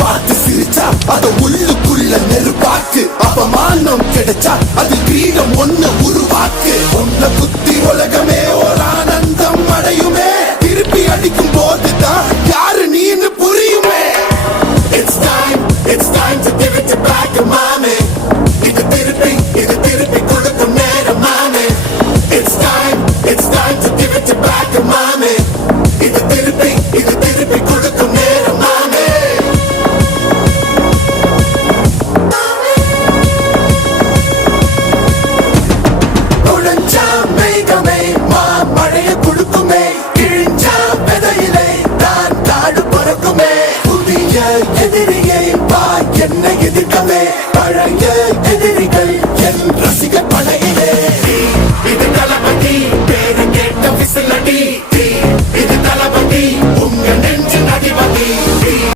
பார்த்து சிரிச்சா அத உள்ளுக்குள்ள நெருப்பாக்கு. அவமானம் கிடைச்சா அது கிரீடம் ஒண்ணு உருவாக்கு. ஒன்ன குத்தி உலகமே ஒரு ஆனந்தம் அடையுமே. திருப்பி அடிக்கும் போதுதான் யாரு நீன்னு புரியுமே. It's time to give it back to mommy. இது திருப்பி கொடுக்கும் நேரம் மாமே. It's time to give it back to mommy. இது திருப்பி கொடுக்கும் நேரம் மாமே. நுழைஞ்சா மேகமே மழைய கொடுக்குமே. கிழிஞ்சா விதையிலே தான் காடு பறக்குமே. புதிய எதிரியை வா என்ன எதிர்க்கமே. பழைய எதிரி